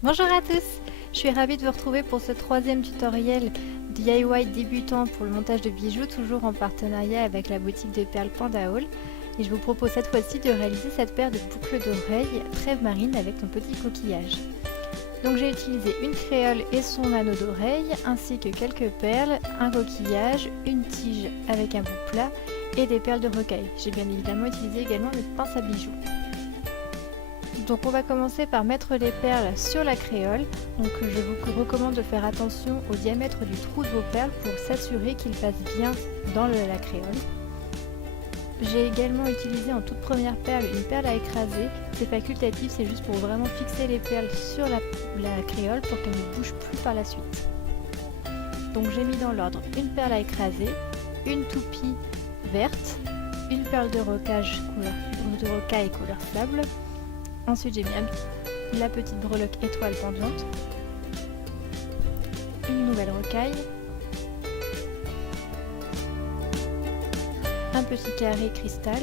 Bonjour à tous, je suis ravie de vous retrouver pour ce troisième tutoriel DIY débutant pour le montage de bijoux, toujours en partenariat avec la boutique de perles Panda Hall. Et je vous propose cette fois-ci de réaliser cette paire de boucles d'oreilles trève marine avec ton petit coquillage. Donc j'ai utilisé une créole et son anneau d'oreille, ainsi que quelques perles, un coquillage, une tige avec un bout plat et des perles de rocaille. J'ai bien évidemment utilisé également une pince à bijoux. Donc on va commencer par mettre les perles sur la créole. Donc je vous recommande de faire attention au diamètre du trou de vos perles pour s'assurer qu'il passe bien dans la créole. J'ai également utilisé en toute première perle une perle à écraser. C'est facultatif, c'est juste pour vraiment fixer les perles sur la créole pour qu'elles ne bougent plus par la suite. Donc j'ai mis dans l'ordre une perle à écraser, une toupie verte, une perle de rocaille couleur sable. Ensuite j'ai mis la petite breloque étoile pendante, une nouvelle rocaille, un petit carré cristal,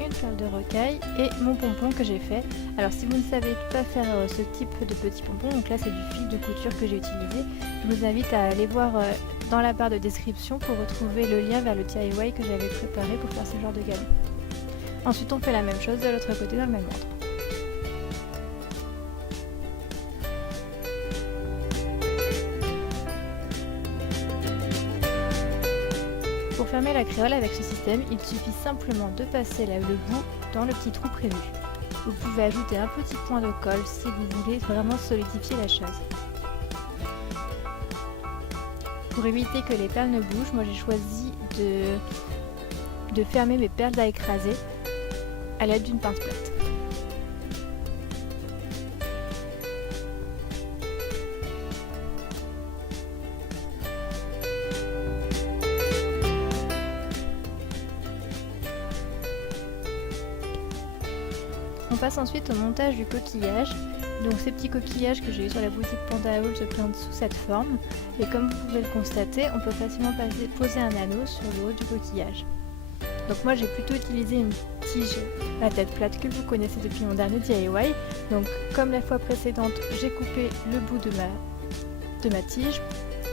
une perle de rocaille et mon pompon que j'ai fait. Alors si vous ne savez pas faire ce type de petit pompon, donc là c'est du fil de couture que j'ai utilisé, je vous invite à aller voir dans la barre de description pour retrouver le lien vers le DIY que j'avais préparé pour faire ce genre de galon. Ensuite on fait la même chose de l'autre côté dans le même ordre. Pour fermer la créole avec ce système, il suffit simplement de passer le bout dans le petit trou prévu. Vous pouvez ajouter un petit point de colle si vous voulez vraiment solidifier la chose. Pour éviter que les perles ne bougent, moi j'ai choisi de fermer mes perles à écraser à l'aide d'une pince plate. On passe ensuite au montage du coquillage. Donc ces petits coquillages que j'ai eu sur la boutique Panda Hall se présentent sous cette forme. Et comme vous pouvez le constater, on peut facilement poser un anneau sur le haut du coquillage. Donc moi j'ai plutôt utilisé une tige à tête plate que vous connaissez depuis mon dernier DIY. Donc comme la fois précédente, j'ai coupé le bout de ma tige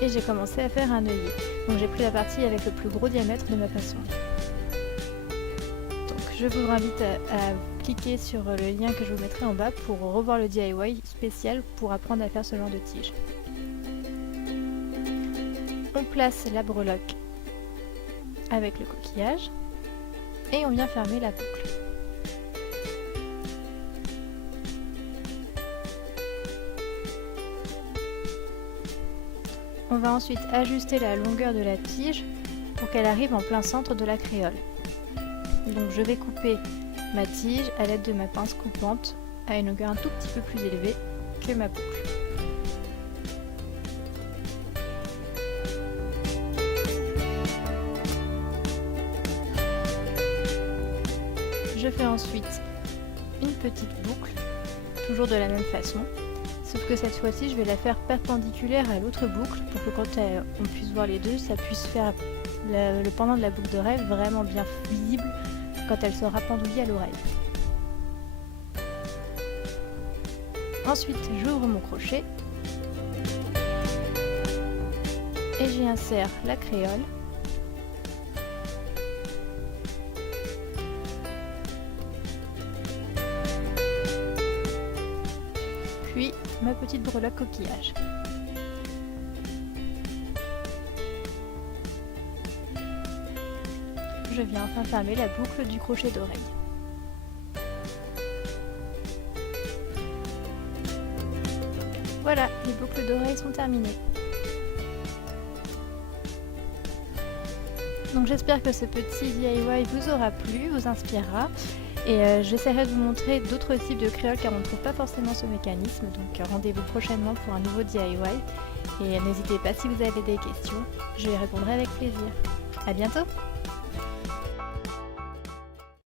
et j'ai commencé à faire un œillet. Donc j'ai pris la partie avec le plus gros diamètre de ma façon. Je vous invite à cliquer sur le lien que je vous mettrai en bas pour revoir le DIY spécial pour apprendre à faire ce genre de tige. On place la breloque avec le coquillage et on vient fermer la boucle. On va ensuite ajuster la longueur de la tige pour qu'elle arrive en plein centre de la créole. Donc je vais couper ma tige à l'aide de ma pince coupante à une longueur un tout petit peu plus élevée que ma boucle. Je fais ensuite une petite boucle, toujours de la même façon, sauf que cette fois-ci je vais la faire perpendiculaire à l'autre boucle pour que quand on puisse voir les deux, ça puisse faire le pendant de la boucle d'oreille vraiment bien visible quand elle sera pendouillée à l'oreille. Ensuite, j'ouvre mon crochet et j'y insère la créole. Puis ma petite breloque coquillage. Je viens enfin fermer la boucle du crochet d'oreille. Voilà, les boucles d'oreilles sont terminées. Donc j'espère que ce petit DIY vous aura plu, vous inspirera. Et j'essaierai de vous montrer d'autres types de créoles car on ne trouve pas forcément ce mécanisme. Donc rendez-vous prochainement pour un nouveau DIY. Et n'hésitez pas si vous avez des questions, je y répondrai avec plaisir. À bientôt!